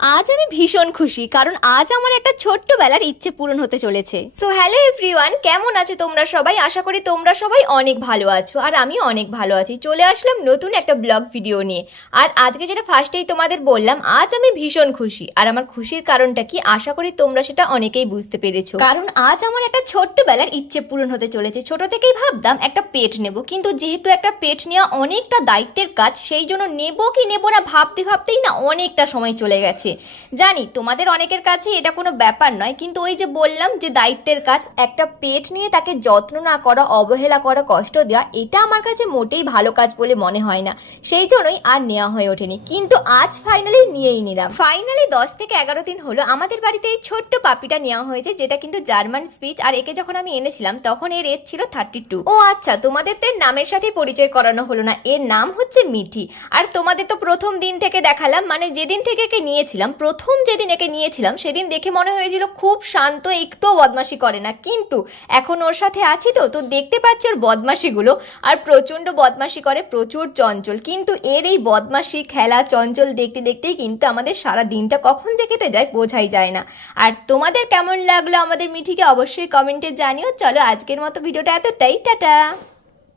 আজ আমি ভীষণ খুশি কারণ আজ আমার একটা ছোট্টবেলার ইচ্ছে পূরণ হতে চলেছে। সো হ্যালো এভরিওয়ান, কেমন আছো তোমরা সবাই? আশা করি তোমরা সবাই অনেক ভালো আছো আর আমি অনেক ভালো আছি। চলে আসলাম নতুন একটা ব্লগ ভিডিও নিয়ে। আর আজকে যেটা ফার্স্টেই তোমাদের বললাম, আজ আমি ভীষণ খুশি। আর আমার খুশির কারণটা কি, আশা করি তোমরা সেটা অনেকেই বুঝতে পেরেছো। কারণ আজ আমার একটা ছোট্টবেলার ইচ্ছে পূরণ হতে চলেছে। ছোট থেকেই ভাবতাম একটা পেট নেব, কিন্তু যেহেতু একটা পেট নেওয়া অনেকটা দায়িত্বের কাজ, সেই জন্য নেবো কি নেবো না ভাবতে ভাবতেই না অনেকটা সময় চলে গেছে। জানি তোমাদের অনেকের কাছে এটা কোনো ব্যাপার নয়, কিন্তু ওই যে বললাম যে দায়িত্বের কাজ, একটা পেট নিয়ে তাকে যত্ন না করা, অবহেলা করা, কষ্ট দেওয়া, এটা আমার কাছে মোটেই ভালো কাজ বলে মনে হয় না। সেই জন্যই আর নেওয়া হয়ে ওঠেনি, কিন্তু আজ ফাইনালি নিয়েই নিলাম। ফাইনালি 10 থেকে 11 দিন হলো আমাদের বাড়িতে এই ছোট্ট পাপিটা নেওয়া হয়েছে, যেটা কিন্তু জার্মান স্পিচ। আর একে যখন আমি এনেছিলাম তখন এর এজ ছিল 32। ও আচ্ছা, তোমাদের তো এর নামের সাথে পরিচয় করানো হলো না। এর নাম হচ্ছে মিঠি। আর তোমাদের তো প্রথম দিন থেকে দেখালাম, মানে যেদিন থেকে একে নিয়েছিলাম, প্রথম যেদিন একে নিয়েছিলাম সেদিন দেখে মনে হয়েছিল খুব শান্ত, একটুও বদমাশি করে না। কিন্তু এখন ওর সাথে আছি তো তো দেখতে পাচ্ছি ওর বদমাশিগুলো। আর প্রচণ্ড বদমাশি করে, প্রচুর চঞ্চল। কিন্তু এর এই বদমাশি, খেলা, চঞ্চল দেখতে দেখতেই কিন্তু আমাদের সারা দিনটা কখন যে কেটে যায় বোঝাই যায় না। আর তোমাদের কেমন লাগলো আমাদের মিঠিকে অবশ্যই কমেন্টে জানিও। চলো আজকের মতো ভিডিওটা এতটাই, টাটা।